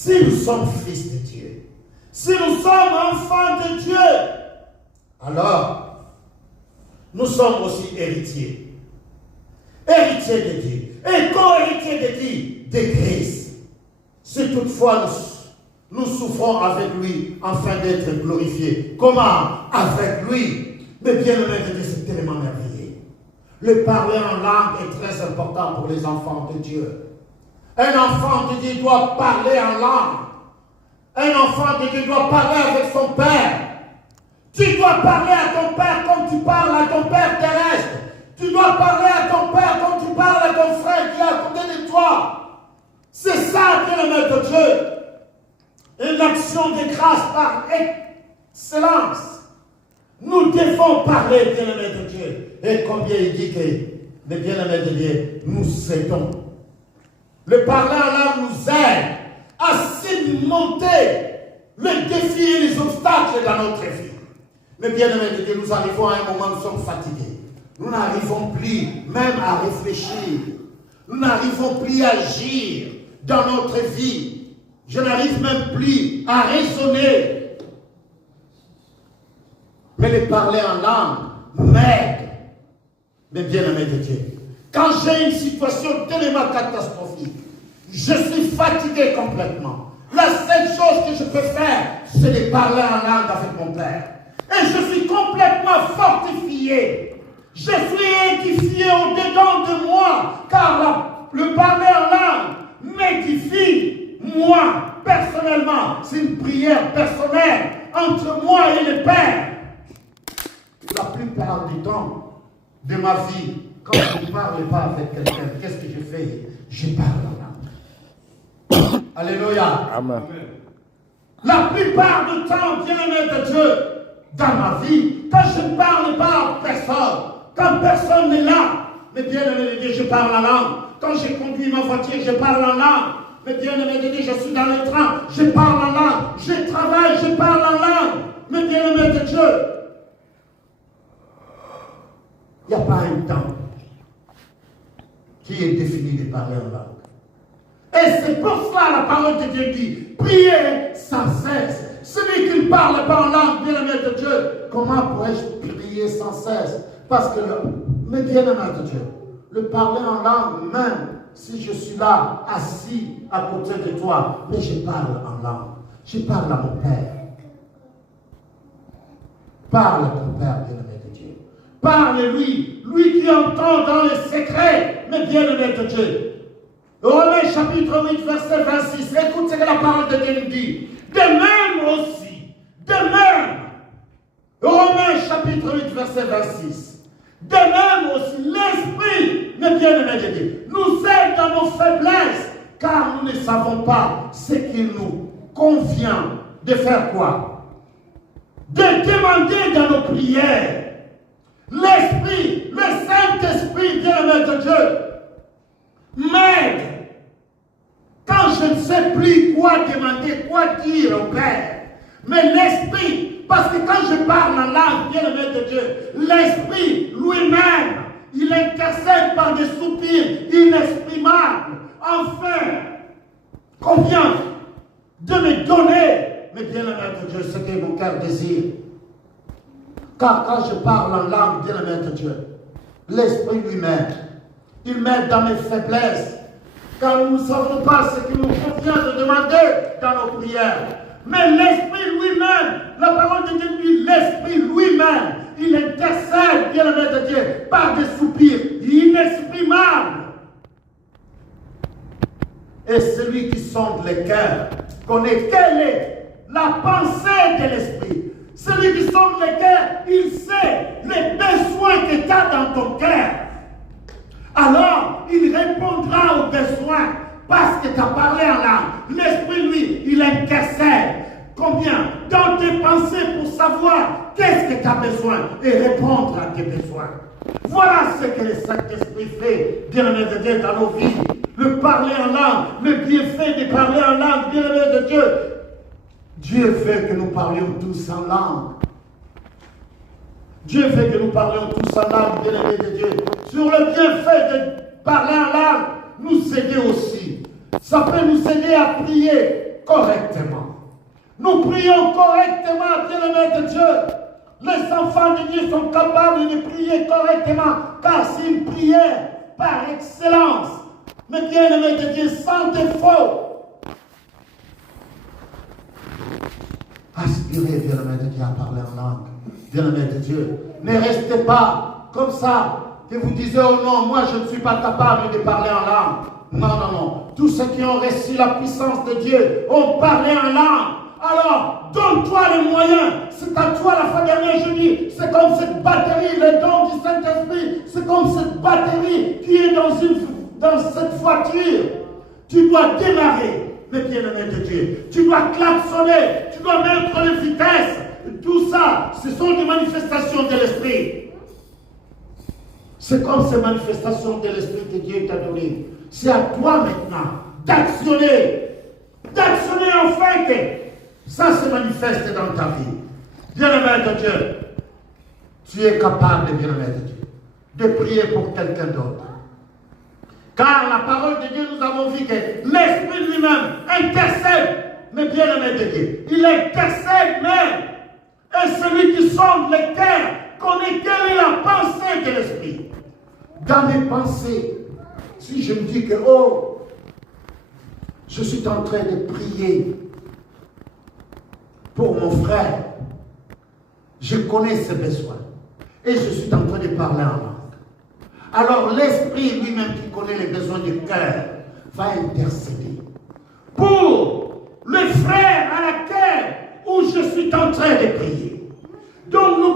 si nous sommes fils de Dieu, si nous sommes enfants de Dieu, alors nous sommes aussi héritiers. Héritiers de Dieu. Et co-héritiers de qui? De Christ. Si toutefois nous souffrons avec lui afin d'être glorifiés. Comment? Avec lui. Mais bien aimé de Dieu, c'est tellement merveilleux. Le parler en langue est très important pour les enfants de Dieu. Un enfant de Dieu doit parler en langue. Un enfant de Dieu doit parler avec son père. Tu dois parler à ton père comme tu parles à ton père terrestre. Tu dois parler à ton père comme tu parles à ton frère qui est à côté de toi. C'est ça, bien-aimé de Dieu. Une action de grâce par excellence. Nous devons parler, bien-aimé de Dieu. Et combien il dit que les bien-aimés de Dieu, nous cédons. Le parler en langue nous aide à surmonter les défis et les obstacles dans notre vie. Mais bien aimé de Dieu, nous arrivons à un moment où nous sommes fatigués. Nous n'arrivons plus même à réfléchir. Nous n'arrivons plus à agir dans notre vie. Je n'arrive même plus à raisonner. Mais le parler en langue m'aide. Mais bien aimé de Dieu, quand j'ai une situation tellement catastrophique, je suis fatigué complètement. La seule chose que je peux faire, c'est de parler en langue avec mon Père. Et je suis complètement fortifié. Je suis édifié au-dedans de moi, car le parler en langue m'édifie, moi, personnellement. C'est une prière personnelle entre moi et le Père. La plupart du temps de ma vie, quand je ne parle pas avec quelqu'un, qu'est-ce que je fais? Je parle en langue. Alléluia. Amen. La plupart du temps, bien-aimé de Dieu, dans ma vie, quand je ne parle pas à personne, quand personne n'est là, mais bien-aimé de Dieu, je parle en langue. Quand je conduis ma voiture, je parle en langue. Mais bien-aimé de Dieu, je suis dans le train, je parle en langue. Je travaille, je parle en langue. Mais bien-aimé de Dieu, il n'y a pas un temps qui est défini de parler en langue. Et c'est pour cela la parole de Dieu dit, priez sans cesse. Celui qui ne parle pas en langue, bien-aimé de Dieu, comment pourrais-je prier sans cesse? Parce que, mais bien-aimé de Dieu, le parler en langue, même si je suis là, assis à côté de toi, mais je parle en langue. Je parle à mon Père. Parle à ton Père, bien-aimé de Dieu. Parle-lui, lui qui entend dans les secrets, mais bien-aimé de Dieu. Romains chapitre 8, verset 26, écoute ce que la parole de Dieu nous dit. De même aussi, de même, Romains chapitre 8, verset 26, de même aussi, l'Esprit, mais bien-aimé de Dieu, nous aide dans nos faiblesses, car nous ne savons pas ce qu'il nous convient de faire quoi? De demander dans nos prières. L'Esprit, le Saint-Esprit, bien-aimé de Dieu, m'aide quand je ne sais plus quoi demander, quoi dire au Père. Mais l'Esprit, parce que quand je parle en langue, bien-aimé de Dieu, l'Esprit lui-même, il intercède par des soupirs inexprimables. Enfin, combien de me donner, mais bien-aimé de Dieu, ce que mon cœur désire. Car quand je parle en langue, bien-aimé de Dieu, l'Esprit lui-même, il m'aide dans mes faiblesses, car nous ne savons pas ce qu'il nous convient de demander dans nos prières. Mais l'Esprit lui-même, la parole de Dieu dit, l'Esprit lui-même, il intercède, bien-aimé de Dieu, par des soupirs inexprimables. Et celui qui sonde les cœurs connaît quelle est la pensée de l'Esprit. Celui qui sonde les cœurs, il sait les besoins que tu as dans ton cœur. Alors, il répondra aux besoins parce que tu as parlé en langue. L'Esprit, lui, il intercède. Combien? Dans tes pensées pour savoir qu'est-ce que tu as besoin et répondre à tes besoins. Voilà ce que le Saint-Esprit fait, bien-aimé de Dieu, dans nos vies. Le parler en langue, le bienfait de parler en langue, bien-aimé de Dieu. Dieu veut que nous parlions tous en langue. Dieu veut que nous parlions tous en langue, bien-aimé de Dieu. Sur le bienfait de parler en langue, nous aider aussi. Ça peut nous aider à prier correctement. Nous prions correctement, bien-aimés de Dieu. Les enfants de Dieu sont capables de prier correctement, car c'est une prière par excellence. Mais bien-aimés de Dieu, sans défaut. Aspirez, bien-aimés de Dieu, à parler en langue. Bien-aimés de Dieu, ne restez pas comme ça, que vous disiez, oh non, moi je ne suis pas capable de parler en langue. Non, non, non. Tous ceux qui ont reçu la puissance de Dieu ont parlé en langue. Alors, donne-toi les moyens. C'est à toi la fin dernière, je dis, c'est comme cette batterie, le don du Saint-Esprit, c'est comme cette batterie qui est dans cette voiture. Tu dois démarrer, mes bien-aimés de Dieu. Tu dois klaxonner, tu dois mettre les vitesses. Tout ça, ce sont des manifestations de l'Esprit. C'est comme ces manifestations de l'Esprit que Dieu t'a donné. C'est à toi maintenant d'actionner enfin que ça se manifeste dans ta vie. Bien-aimé de Dieu, tu es capable, bien-aimé de Dieu, de prier pour quelqu'un d'autre. Car la parole de Dieu, nous avons vu que l'Esprit lui-même intercède, mais bien-aimé de Dieu, il intercède même. Et celui qui sonde les cœurs connaît quelle est la pensée de l'Esprit. Dans mes pensées, si je me dis que, oh, je suis en train de prier pour mon frère, je connais ses besoins et je suis en train de parler en langue. Alors l'Esprit lui-même qui connaît les besoins du cœur va intercéder pour le frère à laquelle où je suis en train de prier. Donc nous